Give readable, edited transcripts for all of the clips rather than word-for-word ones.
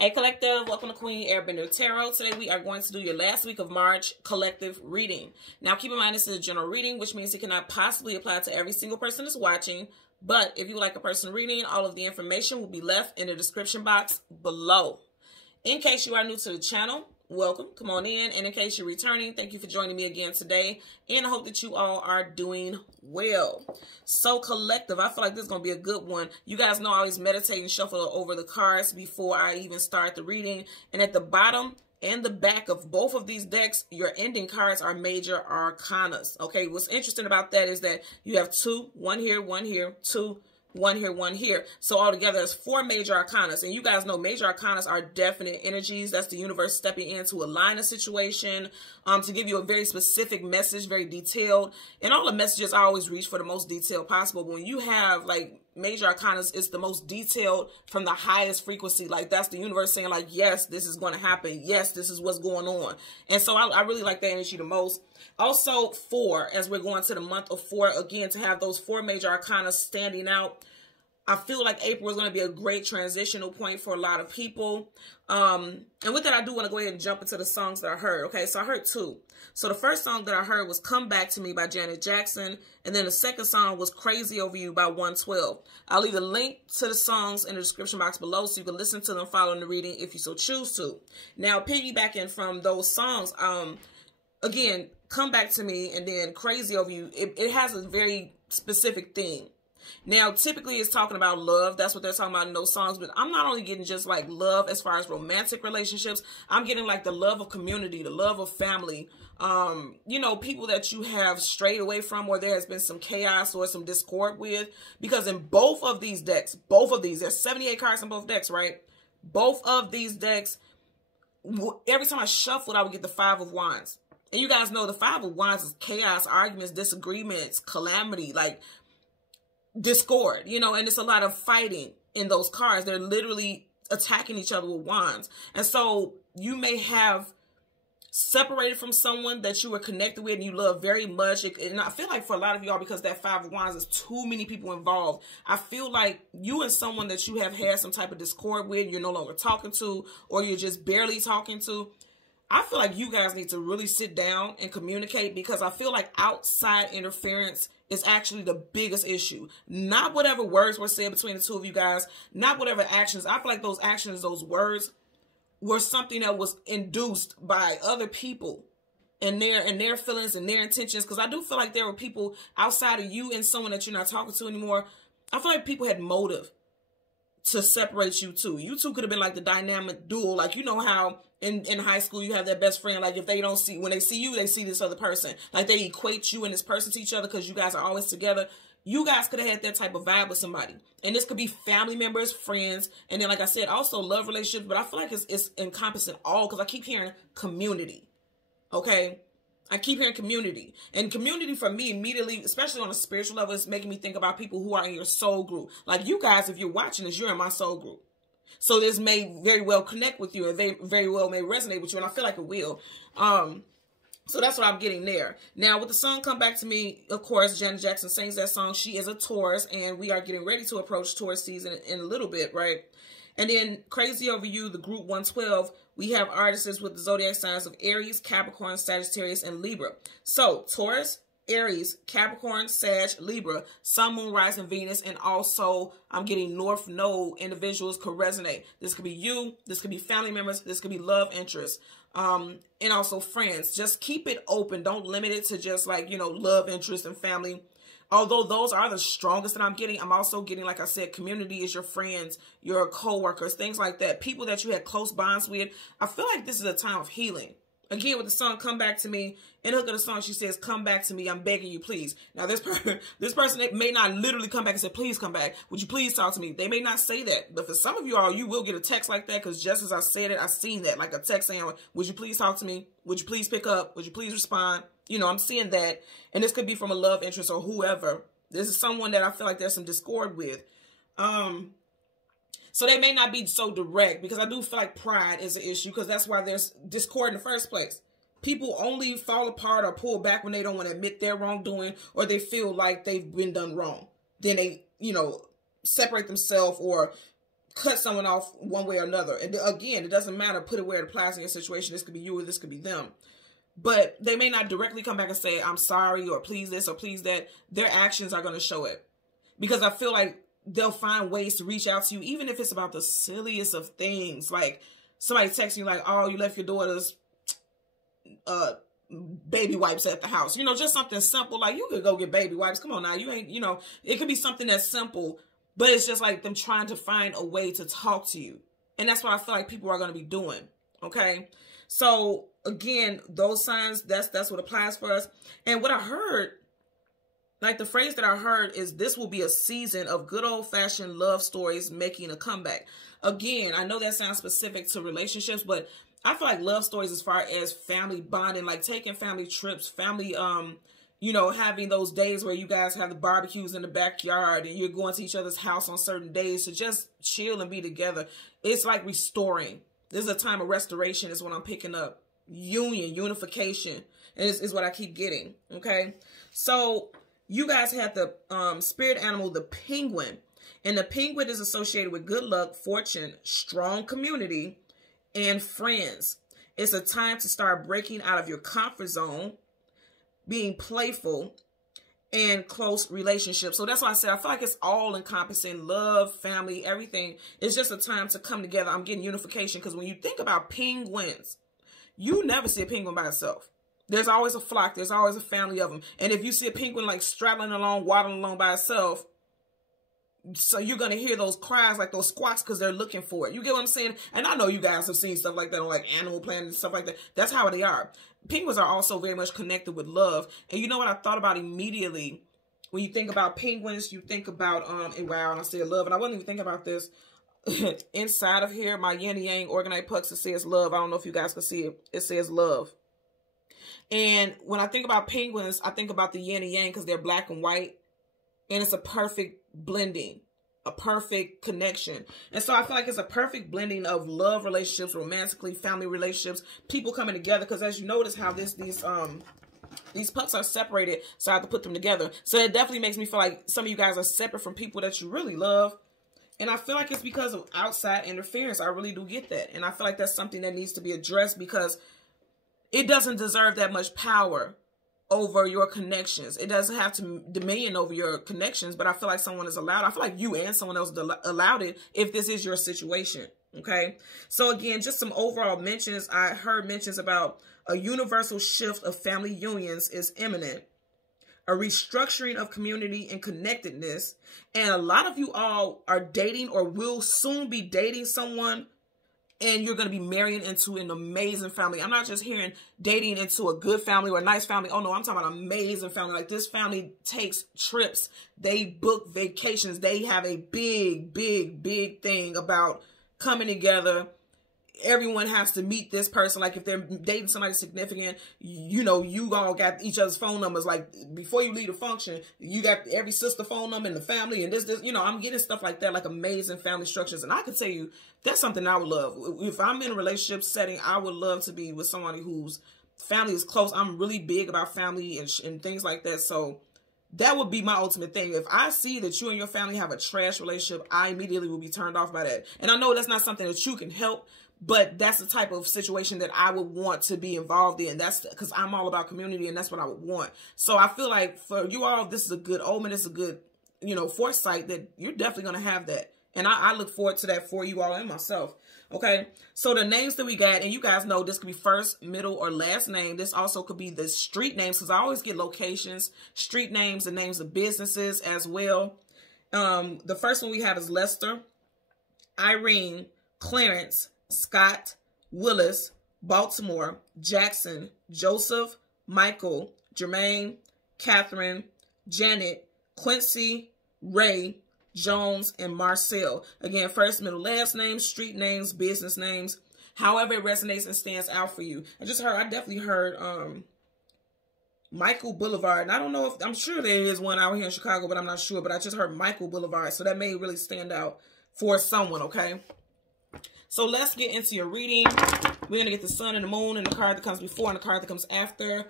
Hey Collective, welcome to Queen Airbender Tarot. Today we are going to do your last week of March collective reading. Now keep in mind this is a general reading, which means it cannot possibly apply to every single person that's watching. But if you would like a person reading, all of the information will be left in the description box below. In case you are new to the channel, welcome, come on in. And in case you're returning, thank you for joining me again today. And I hope that you all are doing well. So Collective, I feel like this is going to be a good one. You guys know I always meditate and shuffle over the cards before I even start the reading. And at the bottom and the back of both of these decks, your ending cards are major arcanas. Okay, what's interesting about that is that you have two, one here, two, one here, one here. So altogether, there's 4 major arcanas. And you guys know major arcanas are definite energies. That's the universe stepping in to align a situation, to give you a very specific message, very detailed. And all the messages I always reach for the most detailed possible. But when you have like major arcanas, it's the most detailed from the highest frequency. Like that's the universe saying like, yes, this is going to happen. Yes, this is what's going on. And so I really like that energy the most. Also 4, as we're going to the month of 4, again, to have those 4 major arcana standing out. I feel like April is going to be a great transitional point for a lot of people. And with that, I do want to go ahead and jump into the songs that I heard. Okay, so I heard 2. So the first song that I heard was Come Back to Me by Janet Jackson. And then the second song was Crazy Over You by 112. I'll leave a link to the songs in the description box below so you can listen to them following the reading if you so choose to. Now, piggybacking from those songs, again, Come Back to Me and then Crazy Over You, it has a very specific theme. Now, typically it's talking about love. That's what they're talking about in those songs. But I'm not only getting just like love as far as romantic relationships. I'm getting like the love of community, the love of family. You know, people that you have strayed away from or there has been some chaos or some discord with. Because in both of these decks, there's 78 cards in both decks, right? Both of these decks, every time I shuffled, I would get the 5 of Wands. And you guys know the 5 of Wands is chaos, arguments, disagreements, calamity, like discord, you know, and it's a lot of fighting in those cards. They're literally attacking each other with wands. And so you may have separated from someone that you were connected with and you love very much. And I feel like for a lot of y'all, because that 5 of Wands is too many people involved, I feel like you and someone that you have had some type of discord with, you're no longer talking to, or you're just barely talking to, I feel like you guys need to really sit down and communicate, because I feel like outside interference is actually the biggest issue. Not whatever words were said between the two of you guys, not whatever actions. I feel like those actions, those words were something that was induced by other people and their feelings and their intentions. Because I do feel like there were people outside of you and someone that you're not talking to anymore. I feel like people had motive to separate you two. You two could have been like the dynamic duo. Like, you know how in high school you have that best friend, like if they don't see, when they see you, they see this other person. Like they equate you and this person to each other because you guys are always together. You guys could have had that type of vibe with somebody. And this could be family members, friends, and then like I said, also love relationships. But I feel like it's encompassing all, because I keep hearing community. Okay? I keep hearing community. And community for me immediately, especially on a spiritual level, is making me think about people who are in your soul group. Like you guys, if you're watching this, you're in my soul group. So this may very well connect with you, and they very well may resonate with you, and I feel like it will. So that's what I'm getting there. Now, with the song Come Back to Me, of course, Janet Jackson sings that song. She is a Taurus, and we are getting ready to approach Taurus season in a little bit, right? And then Crazy Over You, the group 112, we have artists with the zodiac signs of Aries, Capricorn, Sagittarius, and Libra. So Taurus, Aries, Capricorn, Sag, Libra, Sun, Moon, Rising, Venus, and also I'm getting North Node individuals could resonate. This could be you, this could be family members, this could be love interests, and also friends. Just keep it open. Don't limit it to just like, you know, love interest and family. Although those are the strongest that I'm getting, I'm also getting, like I said, community is your friends, your co-workers, things like that. People that you had close bonds with. I feel like this is a time of healing. Again, with the song Come Back to Me, in the hook of the song, she says, come back to me, I'm begging you, please. Now, this person may not literally come back and say, please come back. Would you please talk to me? They may not say that. But for some of you all, you will get a text like that, because just as I said it, I seen that, like a text saying, would you please talk to me? Would you please pick up? Would you please respond? You know, I'm seeing that. And this could be from a love interest or whoever. This is someone that I feel like there's some discord with. So they may not be so direct, because I do feel like pride is an issue, because that's why there's discord in the first place. People only fall apart or pull back when they don't want to admit their wrongdoing, or they feel like they've been done wrong. Then they, you know, separate themselves or cut someone off one way or another. And again, it doesn't matter, put it where it applies in your situation. This could be you or this could be them. But they may not directly come back and say, I'm sorry, or please this, or please that. Their actions are going to show it. Because I feel like they'll find ways to reach out to you, even if it's about the silliest of things. Like somebody texting you like, oh, you left your daughter's baby wipes at the house. You know, just something simple. Like, you could go get baby wipes. Come on now. You ain't, you know, it could be something that's simple, but it's just like them trying to find a way to talk to you. And that's what I feel like people are going to be doing. Okay. So again, those signs, that's what applies for us. And what I heard, like the phrase that I heard is, this will be a season of good old-fashioned love stories making a comeback. Again, I know that sounds specific to relationships, but I feel like love stories as far as family bonding, like taking family trips, family, you know, having those days where you guys have the barbecues in the backyard and you're going to each other's house on certain days to just chill and be together. It's like restoring. This is a time of restoration is what I'm picking up. Unification is what I keep getting. Okay. So you guys had the spirit animal, the penguin. And the penguin is associated with good luck, fortune, strong community, and friends. It's a time to start breaking out of your comfort zone, being playful, and close relationships. So that's why I said I feel like it's all encompassing, love, family, everything. It's just a time to come together. I'm getting unification, because when you think about penguins, you never see a penguin by itself. There's always a flock. There's always a family of them. And if you see a penguin like straddling along, waddling along by itself, so you're going to hear those cries, like those squawks, because they're looking for it. You get what I'm saying? And I know you guys have seen stuff like that on like Animal Planet and stuff like that. That's how they are. Penguins are also very much connected with love. And you know what I thought about immediately? When you think about penguins, you think about, and wow, and I said love. And I wasn't even thinking about this. Inside of here, my yin and yang organite pucks, it says love. I don't know if you guys can see it. It says love. And when I think about penguins, I think about the yin and yang because they're black and white. And it's a perfect blending, a perfect connection. And so I feel like it's a perfect blending of love relationships, romantically, family relationships, people coming together. Because as you notice how these pucks are separated, so I have to put them together. So it definitely makes me feel like some of you guys are separate from people that you really love. And I feel like it's because of outside interference. I really do get that. And I feel like that's something that needs to be addressed, because it doesn't deserve that much power over your connections. It doesn't have to dominion over your connections, but I feel like someone is allowed. I feel like you and someone else allowed it if this is your situation. Okay. So again, just some overall mentions. I heard mentions about a universal shift of family unions is imminent, a restructuring of community and connectedness. And a lot of you all are dating or will soon be dating someone, and you're going to be marrying into an amazing family. I'm not just hearing dating into a good family or a nice family. Oh, no, I'm talking about an amazing family. Like, this family takes trips. They book vacations. They have a big, big, big thing about coming together. Everyone has to meet this person. Like, if they're dating somebody significant, you know, you all got each other's phone numbers. Like, before you leave the function, you got every sister phone number in the family. And this, you know, I'm getting stuff like that, like amazing family structures. And I can tell you, that's something I would love. If I'm in a relationship setting, I would love to be with somebody whose family is close. I'm really big about family and things like that. So that would be my ultimate thing. If I see that you and your family have a trash relationship, I immediately will be turned off by that. And I know that's not something that you can help, but that's the type of situation that I would want to be involved in. That's because I'm all about community, and that's what I would want. So I feel like for you all, this is a good omen. It's a good, you know, foresight that you're definitely going to have that. And I look forward to that for you all and myself. Okay. So the names that we got, and you guys know this could be first, middle, or last name. This also could be the street names, because I always get locations, street names, and names of businesses as well. The first one we have is Lester, Irene, Clarence, Scott, Willis, Baltimore, Jackson, Joseph, Michael, Jermaine, Catherine, Janet, Quincy, Ray, Jones, and Marcel. Again, first, middle, last names, street names, business names, however it resonates and stands out for you. I definitely heard Michael Boulevard. And I don't know if, I'm sure there is one out here in Chicago, but I'm not sure. But I just heard Michael Boulevard. So that may really stand out for someone, okay? So let's get into your reading. We're going to get the sun and the moon and the card that comes before and the card that comes after.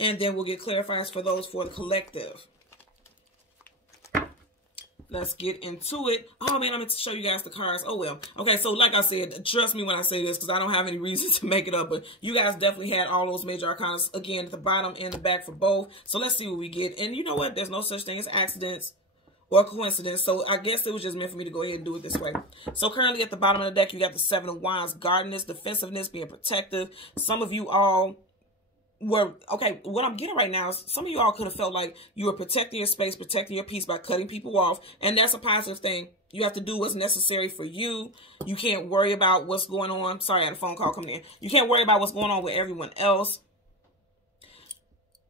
And then we'll get clarifiers for those for the collective. let's get into it. Oh, man, I meant to show you guys the cards. Oh, well. Okay, so like I said, trust me when I say this because I don't have any reason to make it up. But you guys definitely had all those major arcana, again, at the bottom and the back for both. So let's see what we get. And you know what? There's no such thing as accidents or coincidence. So I guess it was just meant for me to go ahead and do it this way. So currently at the bottom of the deck, you got the Seven of Wands, guardedness, defensiveness, being protective. Some of you all were, okay, what I'm getting right now is some of you all could have felt like you were protecting your space, protecting your peace by cutting people off. And that's a positive thing. You have to do what's necessary for you. You can't worry about what's going on. Sorry, I had a phone call coming in. You can't worry about what's going on with everyone else.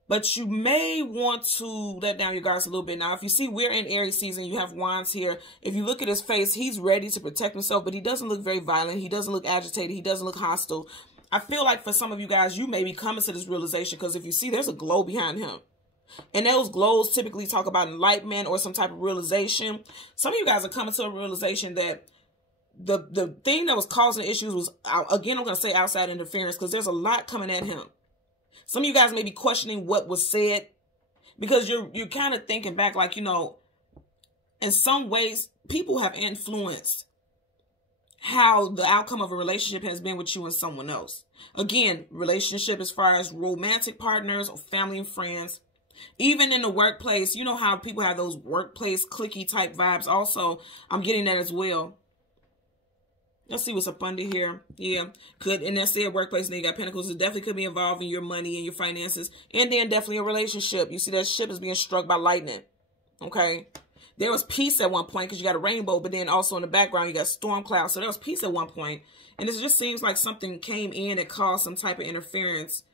But you may want to let down your guards a little bit. Now, if you see we're in Aries season, you have Wands here. If you look at his face, he's ready to protect himself, but he doesn't look very violent. He doesn't look agitated. He doesn't look hostile. I feel like for some of you guys, you may be coming to this realization because if you see, there's a glow behind him. And those glows typically talk about enlightenment or some type of realization. Some of you guys are coming to a realization that the thing that was causing issues was, again, I'm going to say outside interference because there's a lot coming at him. Some of you guys may be questioning what was said because you're kind of thinking back like, you know, in some ways, people have influenced how the outcome of a relationship has been with you and someone else. Again, relationship as far as romantic partners or family and friends. Even in the workplace, you know how people have those workplace cliquey type vibes. Also, I'm getting that as well. Let's see what's up under here. Yeah, could, and that's it, workplace, and then you got Pentacles. It definitely could be involving your money and your finances. And then definitely a relationship. You see that ship is being struck by lightning. Okay. There was peace at one point because you got a rainbow, but then also in the background, you got storm clouds. So there was peace at one point. And it just seems like something came in that caused some type of interference,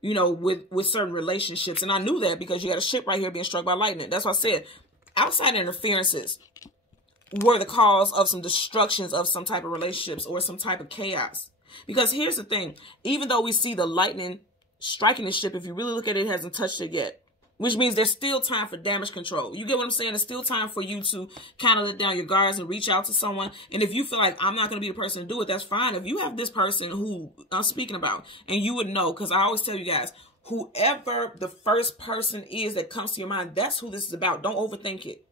you know, with certain relationships. And I knew that because you got a ship right here being struck by lightning. That's what I said. Outside interferences were the cause of some destructions of some type of relationships or some type of chaos. Because here's the thing. Even though we see the lightning striking the ship, if you really look at it, it hasn't touched it yet. Which means there's still time for damage control. You get what I'm saying? There's still time for you to kind of let down your guards and reach out to someone. And if you feel like I'm not going to be the person to do it, that's fine. If you have this person who I'm speaking about, and you would know, because I always tell you guys, whoever the first person is that comes to your mind, that's who this is about. Don't overthink it.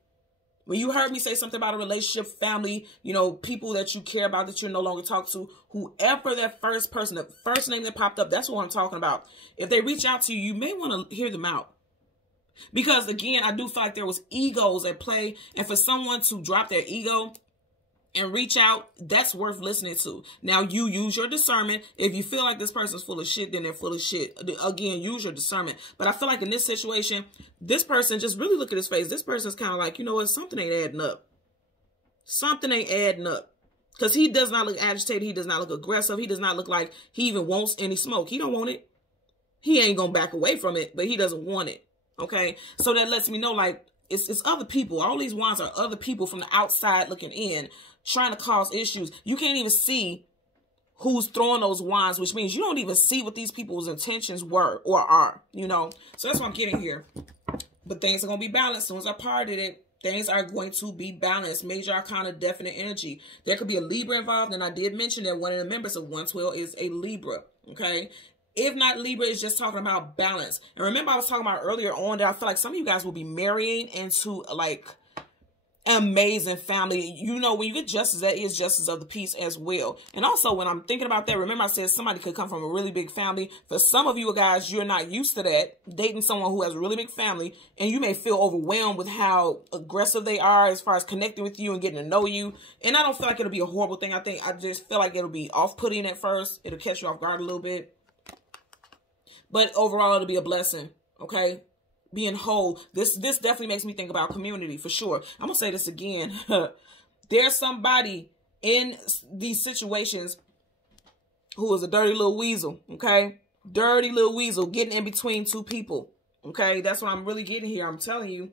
When you heard me say something about a relationship, family, you know, people that you care about that you're no longer talking to, whoever that first person, the first name that popped up, that's what I'm talking about. If they reach out to you, you may want to hear them out. Because, again, I do feel like there was egos at play. And for someone to drop their ego and reach out, that's worth listening to. Now, you use your discernment. If you feel like this person's full of shit, then they're full of shit. Again, use your discernment. But I feel like in this situation, this person, just really look at his face. This person's kind of like, you know what, something ain't adding up. Something ain't adding up. Because he does not look agitated. He does not look aggressive. He does not look like he even wants any smoke. He don't want it. He ain't going to back away from it, but he doesn't want it. Okay, so that lets me know, like, it's other people. All these wands are other people from the outside looking in, trying to cause issues. You can't even see who's throwing those wands, which means you don't even see what these people's intentions were or are, you know. So that's what I'm getting here. But things are going to be balanced. As soon as I parted it, things are going to be balanced. Major arcana, definite energy. There could be a Libra involved, and I did mention that one of the members of 112 is a Libra, okay? If not, Libra is just talking about balance. And remember, I was talking about earlier on that I feel like some of you guys will be marrying into, like, amazing family. You know, when you get justice, that is justice of the peace as well. And also, when I'm thinking about that, remember I said somebody could come from a really big family. For some of you guys, you're not used to that, dating someone who has a really big family, and you may feel overwhelmed with how aggressive they are as far as connecting with you and getting to know you. And I don't feel like it'll be a horrible thing. I just feel like it'll be off-putting at first. It'll catch you off guard a little bit. But overall, it'll be a blessing, okay? Being whole. This definitely makes me think about community, for sure. I'm going to say this again. There's somebody in these situations who is a dirty little weasel, okay? Dirty little weasel getting in between two people, okay? That's what I'm really getting here, I'm telling you.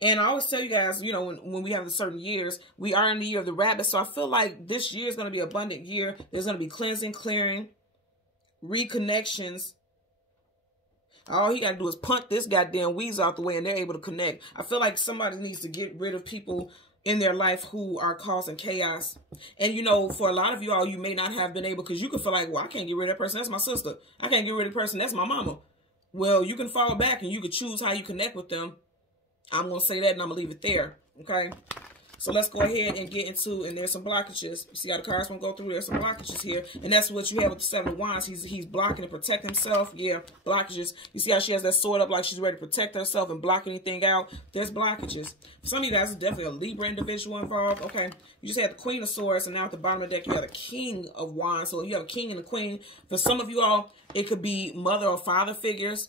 And I always tell you guys, you know, when we have the certain years, we are in the year of the rabbit. So I feel like this year is going to be an abundant year. There's going to be cleansing, clearing, reconnections. All he got to do is punt this goddamn weasel out the way and they're able to connect. I feel like somebody needs to get rid of people in their life who are causing chaos. And, you know, for a lot of you all, you may not have been able, because you can feel like, well, I can't get rid of that person. That's my sister. I can't get rid of the person. That's my mama. Well, you can fall back and you can choose how you connect with them. I'm going to say that and I'm going to leave it there. Okay. So let's go ahead and get into, and there's some blockages. You see how the cards won't go through? There's some blockages here. And that's what you have with the Seven of Wands. He's blocking to protect himself. Yeah, blockages. You see how she has that sword up like she's ready to protect herself and block anything out? There's blockages. For some of you guys, it's definitely a Libra individual involved. Okay, you just had the Queen of Swords, and now at the bottom of the deck, you have the King of Wands. So you have a King and a Queen. For some of you all, it could be mother or father figures.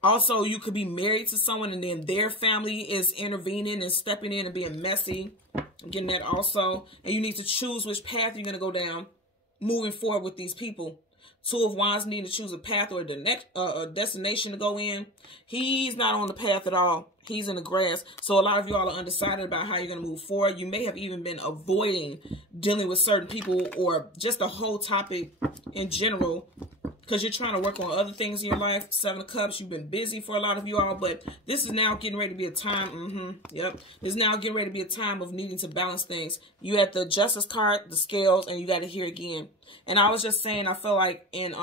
Also, you could be married to someone and then their family is intervening and stepping in and being messy. I'm getting that also. And you need to choose which path you're going to go down moving forward with these people. Two of Wands need to choose a path or a destination to go in. He's not on the path at all. He's in the grass. So a lot of you all are undecided about how you're going to move forward. You may have even been avoiding dealing with certain people or just the whole topic in general, because you're trying to work on other things in your life. Seven of Cups, you've been busy for a lot of you all, but this is now getting ready to be a time. This is now getting ready to be a time of needing to balance things. You had the Justice card, the Scales, and you got it here again. And I was just saying, I feel like in,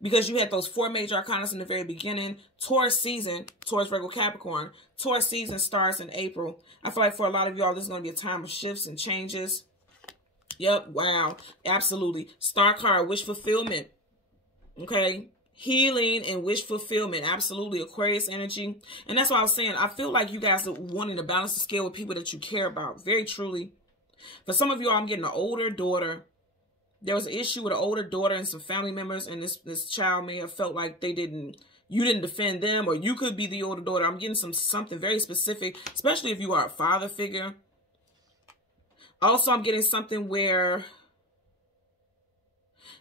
because you had those 4 major arcanas in the very beginning, Taurus season, Taurus, Virgo, Capricorn, Taurus season starts in April. I feel like for a lot of y'all, this is going to be a time of shifts and changes. Yep, wow, absolutely. Star card, wish fulfillment. Okay, healing and wish fulfillment. Absolutely, Aquarius energy. And that's what I was saying. I feel like you guys are wanting to balance the scale with people that you care about. Very truly. For some of you, I'm getting an older daughter. There was an issue with an older daughter and some family members, and this child may have felt like you didn't defend them, or you could be the older daughter. I'm getting something very specific, especially if you are a father figure. Also, I'm getting something where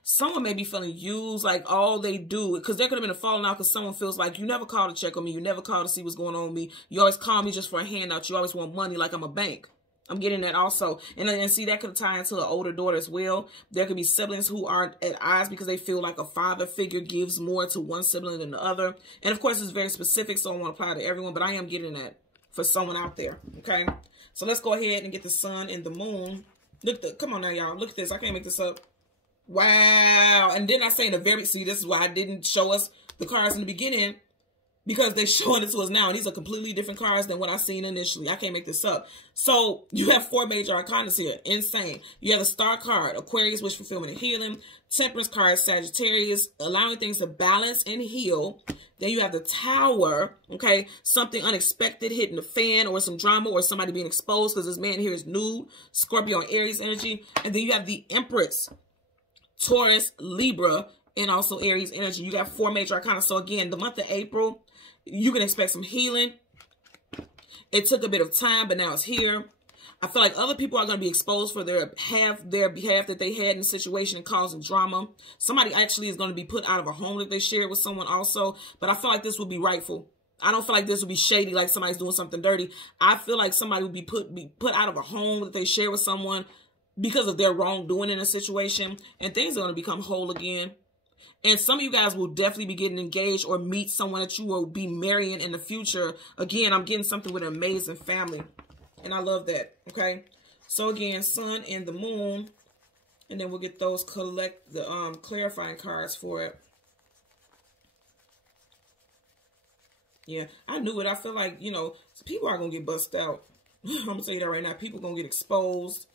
someone may be feeling used, like all they do, because there could have been a falling out because someone feels like you never call to check on me, you never call to see what's going on with me, you always call me just for a handout, you always want money like I'm a bank. I'm getting that also. And see, that could tie into an older daughter as well. There could be siblings who aren't at odds because they feel like a father figure gives more to one sibling than the other. And of course, it's very specific, so I don't want to apply to everyone, but I am getting that for someone out there. Okay, so let's go ahead and get the Sun and the Moon. Come on now, y'all. Look at this. I can't make this up. Wow. And then I say in the very, see, this is why I didn't show us the cards in the beginning, because they're showing it to us now. And these are completely different cards than what I seen initially. I can't make this up. So you have 4 major arcanas here. Insane. You have the Star card, Aquarius, wish fulfillment and healing. Temperance card, Sagittarius, allowing things to balance and heal. Then you have the Tower, okay? Something unexpected hitting the fan, or some drama, or somebody being exposed because this man here is nude. Scorpio and Aries energy. And then you have the Empress, Taurus, Libra, and also Aries energy. You got 4 major arcana. So again, the month of April, you can expect some healing. It took a bit of time, but now it's here. I feel like other people are going to be exposed for their behalf that they had in the situation and causing drama. Somebody actually is going to be put out of a home that they shared with someone also. But I feel like this would be rightful. I don't feel like this would be shady, like somebody's doing something dirty. I feel like somebody would be put out of a home that they share with someone because of their wrongdoing in a situation, and things are going to become whole again. And some of you guys will definitely be getting engaged or meet someone that you will be marrying in the future. Again, I'm getting something with an amazing family, and I love that. Okay, so again, Sun and the Moon, and then we'll get those clarifying cards for it. Yeah, I knew it. I feel like, you know, people are gonna get busted out. I'm gonna tell you that right now. People gonna get exposed.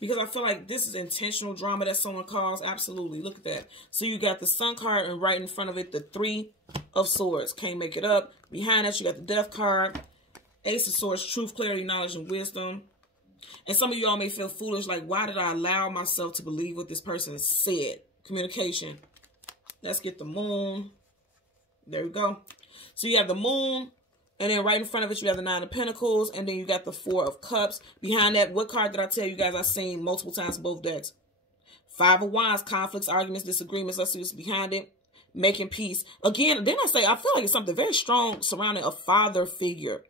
Because I feel like this is intentional drama that someone caused. Absolutely. Look at that. So you got the Sun card, and right in front of it, the 3 of Swords. Can't make it up. Behind that, you got the Death card. Ace of Swords, truth, clarity, knowledge, and wisdom. And some of y'all may feel foolish, like, why did I allow myself to believe what this person said? Communication. Let's get the Moon. There we go. So you have the Moon. And then right in front of it, you have the 9 of Pentacles. And then you got the 4 of Cups. Behind that, what card did I tell you guys I've seen multiple times in both decks? 5 of Wands, conflicts, arguments, disagreements. Let's see what's behind it. Making peace. Again, then I say, I feel like it's something very strong surrounding a father figure.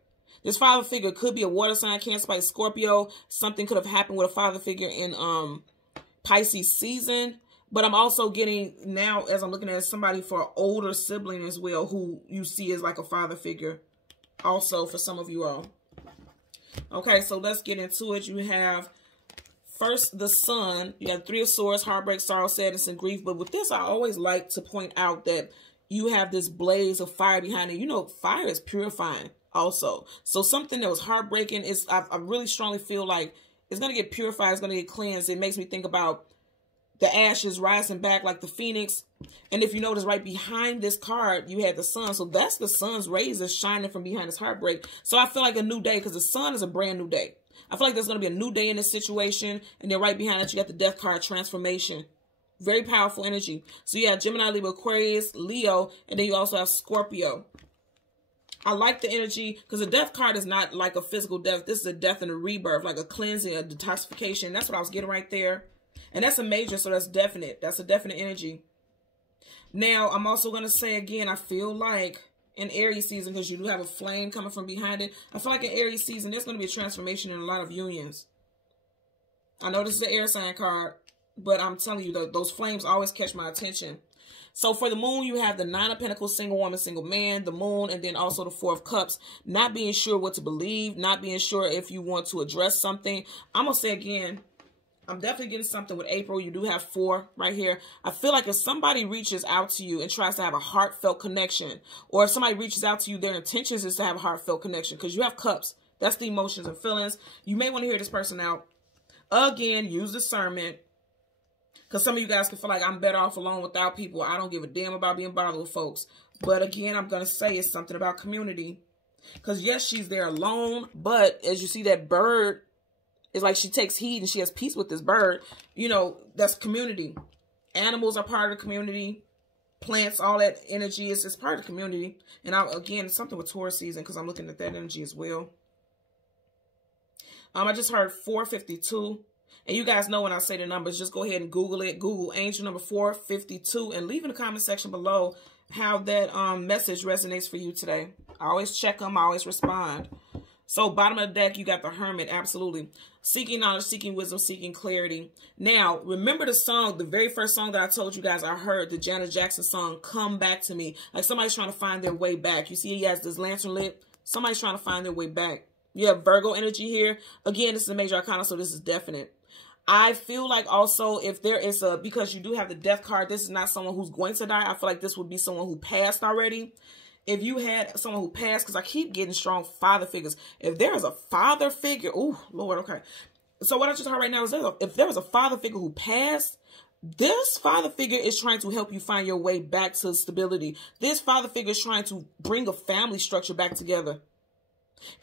This father figure could be a water sign, Cancer, Pisces, Scorpio. Something could have happened with a father figure in Pisces season. But I'm also getting now, as I'm looking at somebody for an older sibling as well, who you see as like a father figure. Also, for some of you all. Okay, so let's get into it. You have first the Sun. You have 3 of Swords, heartbreak, sorrow, sadness, and grief. But with this, I always like to point out that you have this blaze of fire behind it. You know, fire is purifying. also. So something that was heartbreaking is, I really strongly feel like it's going to get purified. It's going to get cleansed. It makes me think about the ashes rising back like the phoenix. And if you notice, right behind this card, you had the sun. So that's the sun's rays that's shining from behind this heartbreak. So I feel like a new day, because the sun is a brand new day. I feel like there's going to be a new day in this situation. And then right behind it, you got the death card, transformation. Very powerful energy. So you have Gemini, Libra, Aquarius, Leo, and then you also have Scorpio. I like the energy, because the death card is not like a physical death. This is a death and a rebirth, like a cleansing, a detoxification. That's what I was getting right there. And that's a major, so that's definite. That's a definite energy. Now, I'm also going to say again, I feel like in Aries season, because you do have a flame coming from behind it, I feel like in Aries season, there's going to be a transformation in a lot of unions. I know this is an air sign card, but I'm telling you, those flames always catch my attention. So for the moon, you have the 9 of Pentacles, single woman, single man, the moon, and then also the 4 of Cups. Not being sure what to believe, not being sure if you want to address something. I'm going to say again, I'm definitely getting something with April. You do have 4 right here. I feel like if somebody reaches out to you and tries to have a heartfelt connection, or if somebody reaches out to you, their intentions is to have a heartfelt connection, because you have Cups. That's the emotions and feelings. You may want to hear this person out. Again, use discernment, because some of you guys can feel like I'm better off alone without people. I don't give a damn about being bothered with folks. But again, I'm going to say it's something about community. Because yes, she's there alone, but as you see that bird, it's like she takes heed and she has peace with this bird. You know, that's community. Animals are part of the community. Plants, all that energy is part of the community. And again, it's something with Taurus season, because I'm looking at that energy as well. I just heard 452. And you guys know when I say the numbers, just go ahead and Google it. Google angel number 452 and leave in the comment section below how that message resonates for you today. I always check them. I always respond. So bottom of the deck, you got the Hermit. Absolutely. Seeking knowledge, seeking wisdom, seeking clarity. Now, remember the song, the very first song that I told you guys I heard, the Janet Jackson song, Come Back to Me. Like somebody's trying to find their way back. You see he has this lantern lit. Somebody's trying to find their way back. You have Virgo energy here. Again, this is a major arcana, so this is definite. I feel like also if there is because you do have the death card, this is not someone who's going to die. I feel like this would be someone who passed already. If you had someone who passed, because I keep getting strong father figures. If there is a father figure, oh, Lord, okay. So what I just heard right now is if there was a father figure who passed, this father figure is trying to help you find your way back to stability. This father figure is trying to bring a family structure back together.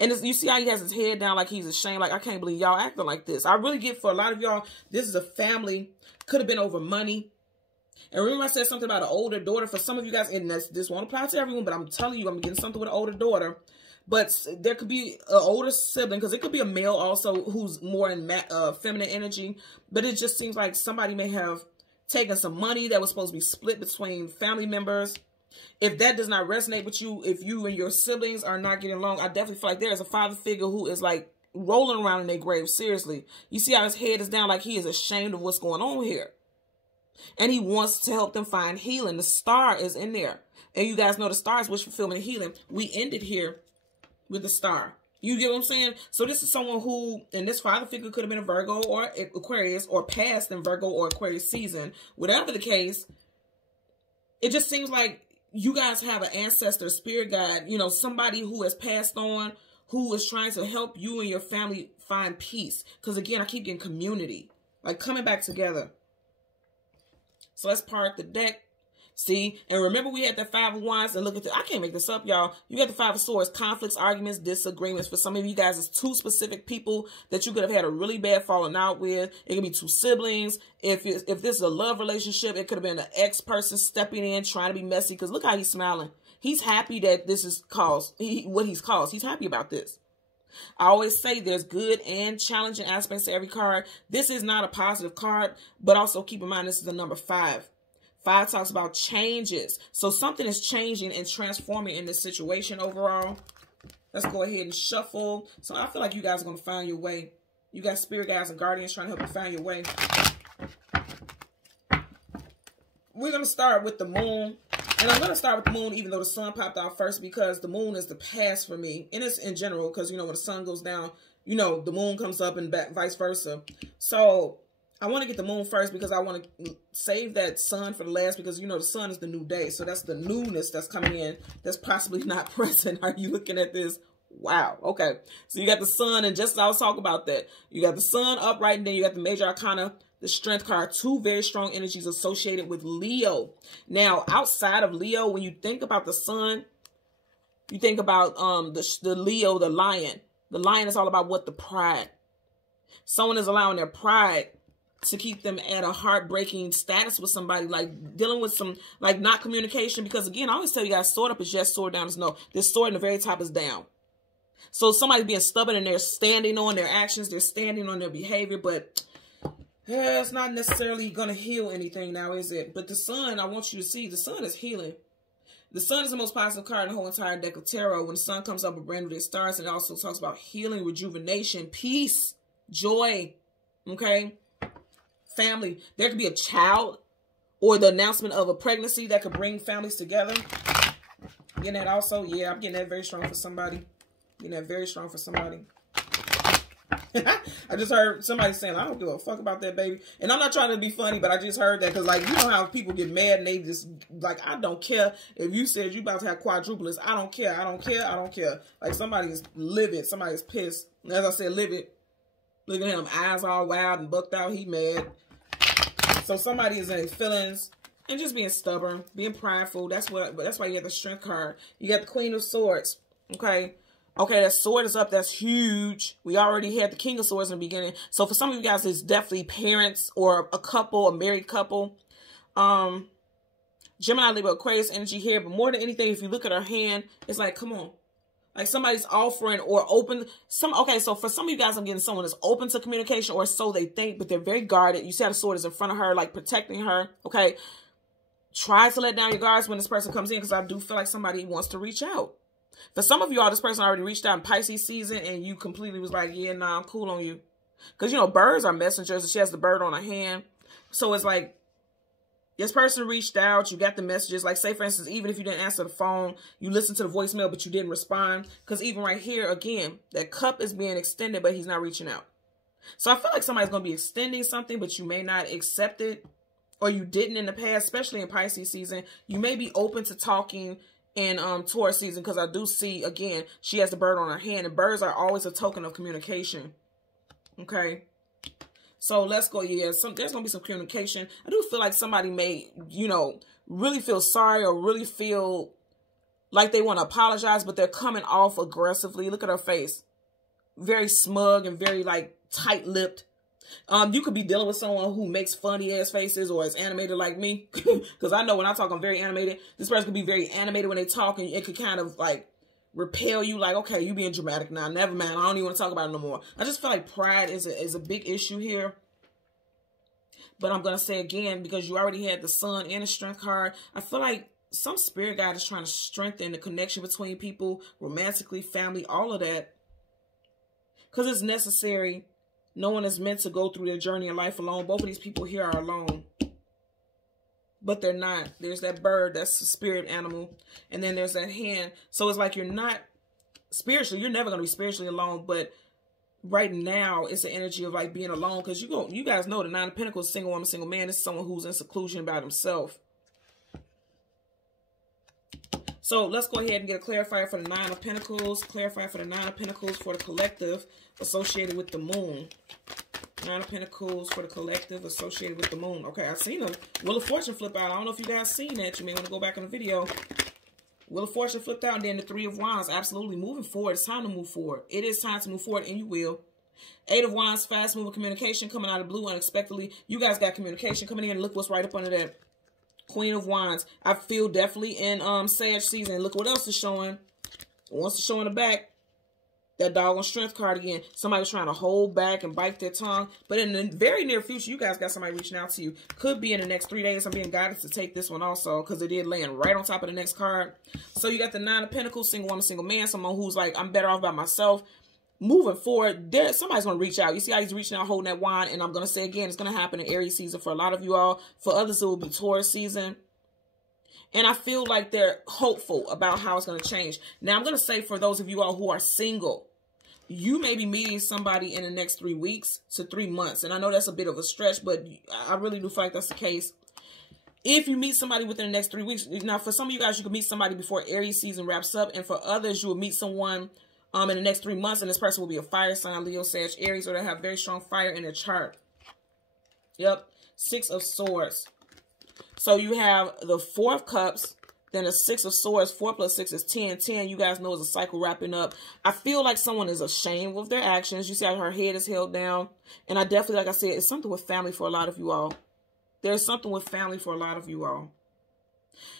And you see how he has his head down like he's ashamed. Like, I can't believe y'all acting like this. I really get for a lot of y'all, this is a family. Could have been over money. And remember I said something about an older daughter. For some of you guys, and this won't apply to everyone, but I'm telling you, I'm getting something with an older daughter. But there could be an older sibling, because it could be a male also who's more in feminine energy. But it just seems like somebody may have taken some money that was supposed to be split between family members. If that does not resonate with you, if you and your siblings are not getting along, I definitely feel like there is a father figure who is like rolling around in their grave. Seriously. You see how his head is down like he is ashamed of what's going on here. And he wants to help them find healing. The star is in there. And you guys know the star is wish fulfillment and healing. We ended here with the star. You get what I'm saying? So this is someone who, and this father figure could have been a Virgo or Aquarius, or past in Virgo or Aquarius season. Whatever the case, it just seems like you guys have an ancestor, spirit guide, you know, somebody who has passed on, who is trying to help you and your family find peace. Because again, I keep getting community, like coming back together. So let's part the deck. See, and remember we had the 5 of Wands, and look at the, I can't make this up, y'all. You got the 5 of Swords, conflicts, arguments, disagreements. For some of you guys, it's 2 specific people that you could have had a really bad falling out with. It could be 2 siblings. If this is a love relationship, it could have been an ex-person stepping in, trying to be messy. Because look how he's smiling. He's happy that this is what he's caused. He's happy about this. I always say there's good and challenging aspects to every card. This is not a positive card, but also keep in mind this is the number 5. 5 talks about changes. So something is changing and transforming in this situation overall. Let's go ahead and shuffle. So I feel like you guys are going to find your way. You got spirit guides and guardians trying to help you find your way. We're going to start with the moon. And I'm going to start with the moon even though the sun popped out first, because the moon is the past for me. And it's in general because, you know, when the sun goes down, you know, the moon comes up and back, vice versa. So I want to get the moon first because I want to save that sun for the last, because, you know, the sun is the new day. So that's the newness that's coming in that's possibly not present. Are you looking at this? Wow. Okay. So you got the sun, and just as I was talking about that, you got the sun upright, and then you got the major arcana, the strength card, two very strong energies associated with Leo. Now, outside of Leo, when you think about the sun, you think about the Leo, the lion. The lion is all about what? The pride. Someone is allowing their pride to keep them at a heartbreaking status with somebody, like dealing with some, like, not communication. Because again, I always tell you guys, sword up is yes, sword down is no. This sword in the very top is down. So somebody's being stubborn and they're standing on their actions, they're standing on their behavior, but it's not necessarily going to heal anything now, is it? But the sun, I want you to see, the sun is healing. The sun is the most positive card in the whole entire deck of tarot. When the sun comes up, a brand new day starts. It also talks about healing, rejuvenation, peace, joy, okay? Family. There could be a child or the announcement of a pregnancy that could bring families together. Getting that also? Yeah, I'm getting that very strong for somebody. Getting that very strong for somebody. I just heard somebody saying, I don't give a fuck about that, baby. And I'm not trying to be funny, but I just heard that because, like, you know how people get mad and they just, like, I don't care if you said you about to have quadruplets. I don't care. I don't care. I don't care. Like, somebody is livid. Somebody is pissed. And as I said, livid. Look at him. Eyes all wild and bucked out. He mad. So somebody is in his feelings and just being stubborn, being prideful. That's why you have the strength card. You got the Queen of Swords. Okay. Okay, that sword is up. That's huge. We already had the King of Swords in the beginning. So for some of you guys, it's definitely parents or a couple, a married couple. Gemini, Libra, Aquarius energy here. But more than anything, if you look at her hand, it's like, come on. Like somebody's offering or open. Okay, so for some of you guys, I'm getting someone that's open to communication, or so they think, but they're very guarded. You see how the sword is in front of her, like protecting her. Okay. Try to let down your guards when this person comes in, because I do feel like somebody wants to reach out. For some of y'all, this person already reached out in Pisces season and you completely was like, yeah, nah, I'm cool on you. Because, you know, birds are messengers and she has the bird on her hand. So it's like, this person reached out, you got the messages. Like, say, for instance, even if you didn't answer the phone, you listened to the voicemail, but you didn't respond. Because even right here, again, that cup is being extended, but he's not reaching out. So I feel like somebody's going to be extending something, but you may not accept it. Or you didn't in the past, especially in Pisces season. You may be open to talking in Taurus season, because I do see, again, she has the bird on her hand, and birds are always a token of communication. Okay. So let's go. Yeah, there's going to be some communication. I do feel like somebody may, you know, really feel sorry or really feel like they want to apologize, but they're coming off aggressively. Look at her face. Very smug and very, like, tight-lipped. You could be dealing with someone who makes funny ass faces or is animated like me. Because I know when I talk, I'm very animated. This person could be very animated when they talk, and it could kind of like repel you. Like, okay, you being dramatic now. Never mind. I don't even want to talk about it no more. I just feel like pride is a big issue here. But I'm going to say again, because you already had the sun and the strength card, I feel like some spirit guide is trying to strengthen the connection between people, romantically, family, all of that. Because it's necessary. No one is meant to go through their journey in life alone. Both of these people here are alone. But they're not. There's that bird. That's the spirit animal. And then there's that hand. So it's like you're not spiritually. You're never going to be spiritually alone. But right now, it's the energy of like being alone. Because you guys know the Nine of Pentacles, single woman, single man. This is someone who's in seclusion about himself. So let's go ahead and get a clarifier for the Nine of Pentacles. Clarifier for the Nine of Pentacles for the collective associated with the moon. Nine of Pentacles for the collective associated with the moon. Okay, I've seen a Wheel of Fortune flip out. I don't know if you guys seen that. You may want to go back in the video. Wheel of Fortune flipped out, and then the Three of Wands. Absolutely moving forward. It's time to move forward. It is time to move forward, and you will. Eight of Wands, fast moving communication coming out of blue unexpectedly. You guys got communication coming in. Look what's right up under that. Queen of Wands. I feel definitely in Sag season. Look what else is showing. It wants to show in the back. That doggone strength card again. Somebody was trying to hold back and bite their tongue. But in the very near future, you guys got somebody reaching out to you. Could be in the next 3 days. I'm being guided to take this one also, because it did land right on top of the next card. So you got the Nine of Pentacles, single woman, single man. Someone who's like, I'm better off by myself. Moving forward, somebody's going to reach out. You see how he's reaching out, holding that wand. And I'm going to say again, it's going to happen in Aries season for a lot of you all. For others, it will be Taurus season. And I feel like they're hopeful about how it's going to change. Now, I'm going to say for those of you all who are single, you may be meeting somebody in the next 3 weeks to 3 months. And I know that's a bit of a stretch, but I really do feel like that's the case. If you meet somebody within the next 3 weeks, now for some of you guys, you can meet somebody before Aries season wraps up. And for others, you will meet someone in the next 3 months, and this person will be a fire sign, Leo, Sag, Aries, or they have very strong fire in their chart. Yep. 6 of Swords. So you have the 4 of Cups, then the 6 of Swords. 4 plus 6 is 10. 10, you guys know, is a cycle wrapping up. I feel like someone is ashamed of their actions. You see how her head is held down. And I definitely, like I said, it's something with family for a lot of you all. There's something with family for a lot of you all.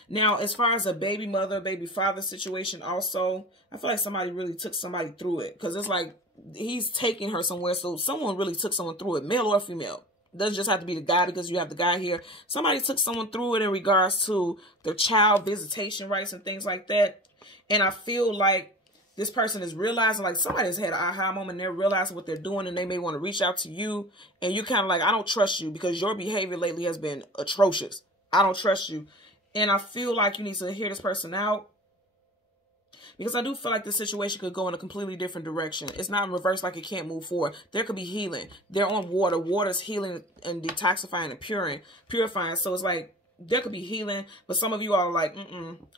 Now, as far as a baby mother, baby father situation also, I feel like somebody really took somebody through it. Because it's like he's taking her somewhere. So someone really took someone through it, male or female. It doesn't just have to be the guy because you have the guy here. Somebody took someone through it in regards to their child visitation rights and things like that. And I feel like this person is realizing, like somebody's had an aha moment and they're realizing what they're doing and they may want to reach out to you. And you kind of like, I don't trust you because your behavior lately has been atrocious. I don't trust you. And I feel like you need to hear this person out. Because I do feel like the situation could go in a completely different direction. It's not in reverse like it can't move forward. There could be healing. They're on water. Water's healing and detoxifying and purifying. So it's like there could be healing. But some of you all are like,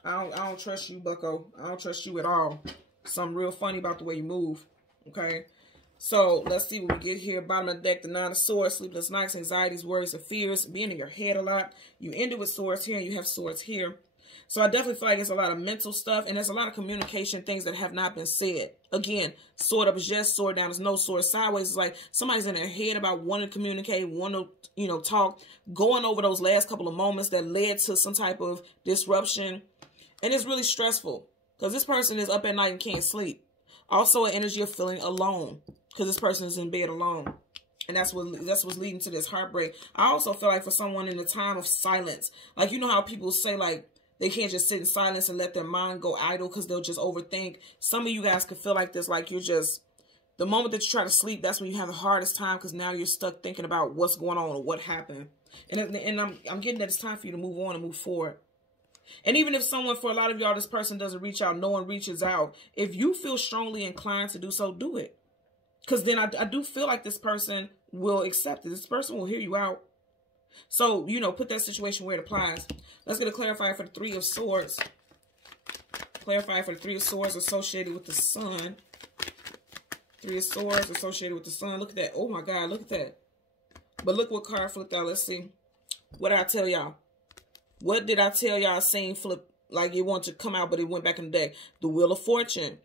I don't trust you, bucko. I don't trust you at all. Something real funny about the way you move. Okay. So let's see what we get here. Bottom of the deck, the 9 of Swords, sleepless nights, anxieties, worries, and fears, being in your head a lot. You ended with Swords here and you have Swords here. So I definitely feel like it's a lot of mental stuff and there's a lot of communication, things that have not been said. Again, sword up is yes, sword down is no, sword sideways is like somebody's in their head about wanting to communicate, wanting to, talk, going over those last couple of moments that led to some type of disruption. And it's really stressful because this person is up at night and can't sleep. Also, an energy of feeling alone because this person is in bed alone. And that's what's leading to this heartbreak. I also feel like for someone in the time of silence, like, you know how people say, like, they can't just sit in silence and let their mind go idle because they'll just overthink. Some of you guys could feel like this, like you're just, the moment that you try to sleep, that's when you have the hardest time because now you're stuck thinking about what's going on or what happened. And I'm getting that it's time for you to move on and move forward. And even if someone, for a lot of y'all, this person doesn't reach out, no one reaches out. If you feel strongly inclined to do so, do it. Because then I do feel like this person will accept it. This person will hear you out. So, put that situation where it applies. Let's get a clarifier for the 3 of Swords. Clarifier for the 3 of Swords associated with the Sun. 3 of Swords associated with the Sun. Look at that. Oh, my God. Look at that. But look what card flipped out. Let's see. What did I tell y'all? What did I tell y'all seeing flip like it wanted to come out, but it went back in the deck? The Wheel of Fortune.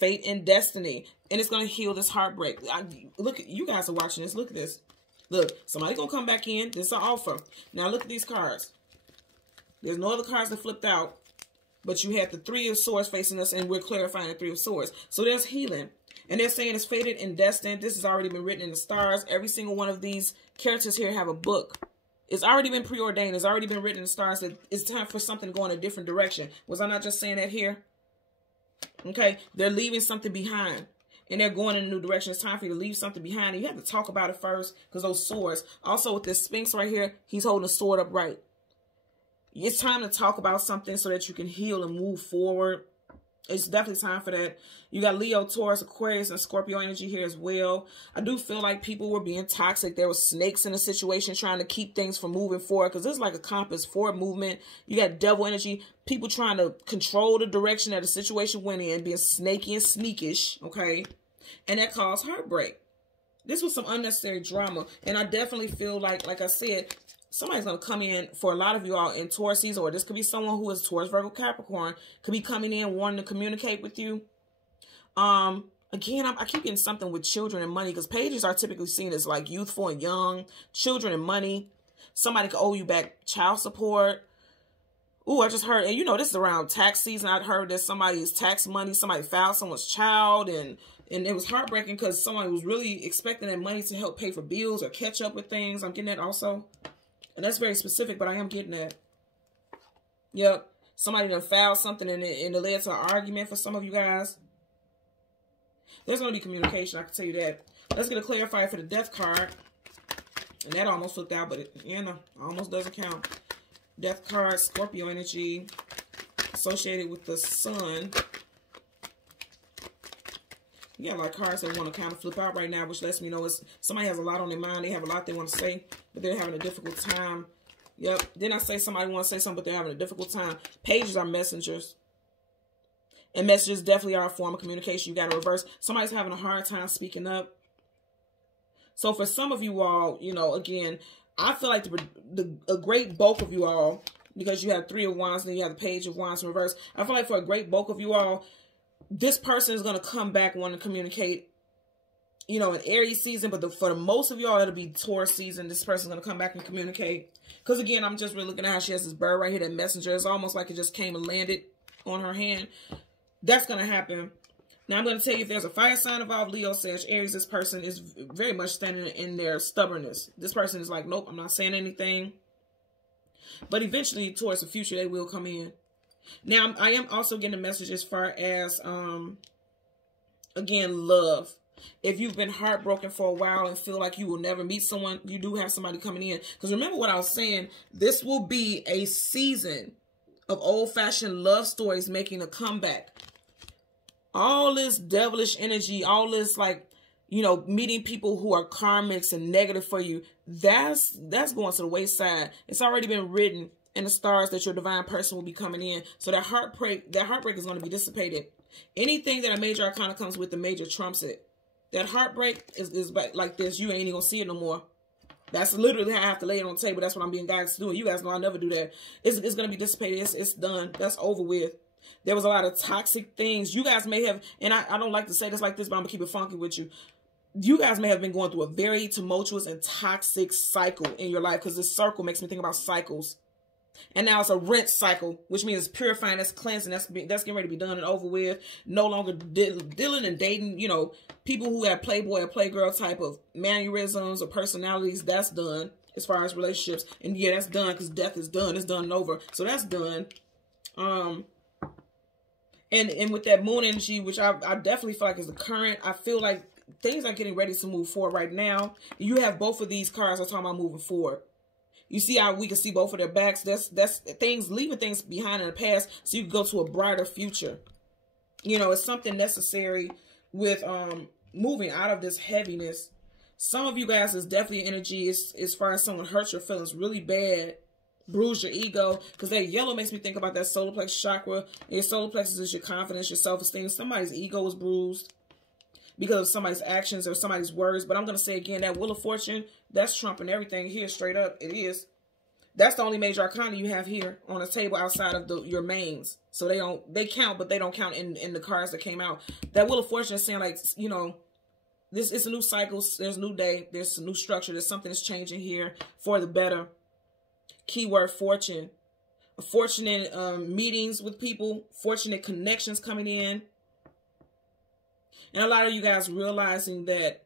Fate and Destiny. And it's going to heal this heartbreak. Look, you guys are watching this. Look at this. Look, somebody's going to come back in. This is an offer. Now, look at these cards. There's no other cards that flipped out. But you had the 3 of Swords facing us, and we're clarifying the 3 of Swords. So there's healing. And they're saying it's fated and destined. This has already been written in the stars. Every single one of these characters here have a book. It's already been preordained. It's already been written in the stars that it's time for something to go in a different direction. Was I not just saying that here? Okay. They're leaving something behind. And they're going in a new direction. It's time for you to leave something behind. And you have to talk about it first because those swords. Also, with this Sphinx right here, he's holding a sword upright. It's time to talk about something so that you can heal and move forward. It's definitely time for that. You got Leo, Taurus, Aquarius, and Scorpio energy here as well. I do feel like people were being toxic. There were snakes in the situation trying to keep things from moving forward because this is like a compass forward movement. You got devil energy. People trying to control the direction that the situation went in, being snaky and sneakish, okay? And that caused heartbreak. This was some unnecessary drama. And I definitely feel like I said, somebody's going to come in for a lot of you all in Taurus season, or this could be someone who is Taurus, Virgo, Capricorn, could be coming in wanting to communicate with you. Again, I keep getting something with children and money because pages are typically seen as like youthful and young, children and money. Somebody could owe you back child support. Ooh, I just heard, and this is around tax season. I heard that somebody's tax money, somebody filed someone's child, and it was heartbreaking because someone was really expecting that money to help pay for bills or catch up with things. I'm getting that also. And that's very specific, but I am getting that. Yep. Somebody done filed something and it led to an argument for some of you guys. There's going to be communication, I can tell you that. Let's get a clarifier for the Death card. And that almost flipped out, but it, almost doesn't count. Death card, Scorpio energy, associated with the Sun. You got a lot of cards that want to kind of flip out right now, which lets me know somebody has a lot on their mind. They have a lot they want to say, but they're having a difficult time. Yep. Then I say somebody wants to say something, but they're having a difficult time. Pages are messengers. And messages definitely are a form of communication. You got to reverse. Somebody's having a hard time speaking up. So for some of you all, you know, again, I feel like a great bulk of you all, because you have 3 of Wands and then you have the Page of Wands in reverse. I feel like for a great bulk of you all, this person is going to come back wanting to communicate, you know, in Aries season. But for the most of y'all, it'll be Taurus season. This person's going to come back and communicate. Because again, I'm just really looking at how she has this bird right here, that messenger. It's almost like it just came and landed on her hand. That's going to happen. Now, I'm going to tell you, if there's a fire sign involved, Leo, Sag, Aries, this person is very much standing in their stubbornness. This person is like, nope, I'm not saying anything. But eventually, towards the future, they will come in. Now, I am also getting a message as far as, again, love. If you've been heartbroken for a while and feel like you will never meet someone, you do have somebody coming in. Because remember what I was saying, this will be a season of old-fashioned love stories making a comeback. All this devilish energy, all this, like, you know, meeting people who are karmics and negative for you, that's going to the wayside. It's already been written in the stars that your divine person will be coming in. So that heartbreak is going to be dissipated. Anything that a major arcana comes with, the major trumps it. That heartbreak is like this. You ain't even going to see it no more. That's literally how I have to lay it on the table. That's what I'm being guided to do. You guys know I never do that. It's going to be dissipated. It's done. That's over with. There was a lot of toxic things. You guys may have, and I don't like to say this like this, but I'm going to keep it funky with you. You guys may have been going through a very tumultuous and toxic cycle in your life, because this circle makes me think about cycles. And now it's a rinse cycle, which means it's purifying, that's cleansing, that's getting ready to be done and over with. No longer dealing and dating, you know, people who have playboy or playgirl type of mannerisms or personalities. That's done as far as relationships. And yeah, that's done because death is done. It's done and over. So that's done. And with that moon energy, which I definitely feel like is the current, I feel like things are getting ready to move forward right now. You have both of these cards are talking about moving forward. You see how we can see both of their backs? That's things, leaving things behind in the past so you can go to a brighter future. You know, it's something necessary with moving out of this heaviness. Some of you guys is definitely energy as far as someone hurts your feelings really bad, bruise your ego, because that yellow makes me think about that solar plexus chakra. And your solar plexus is your confidence, your self-esteem. Somebody's ego is bruised because of somebody's actions or somebody's words. But I'm going to say again, that Wheel of Fortune, that's trumping everything here straight up. It is. That's the only major arcana you have here on the table outside of your mains. So they count, but they don't count in the cards that came out. That Wheel of Fortune is saying, like, you know, this is a new cycle. There's a new day. There's a new structure. There's something that's changing here for the better. Keyword fortune. Fortunate meetings with people. Fortunate connections coming in. And a lot of you guys realizing that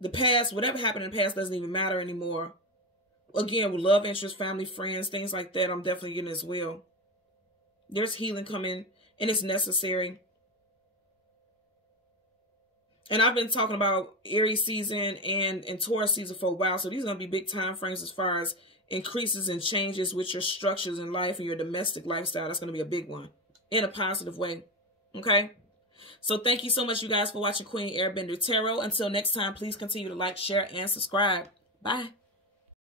the past, whatever happened in the past doesn't even matter anymore. Again, with love interest, family, friends, things like that, I'm definitely getting as well. There's healing coming, and it's necessary. And I've been talking about Aries season and Taurus season for a while, so these are going to be big time frames as far as increases and changes with your structures in life and your domestic lifestyle. That's going to be a big one in a positive way. Okay? So thank you so much, you guys, for watching Queen Airbender Tarot. Until next time, please continue to like, share, and subscribe. Bye.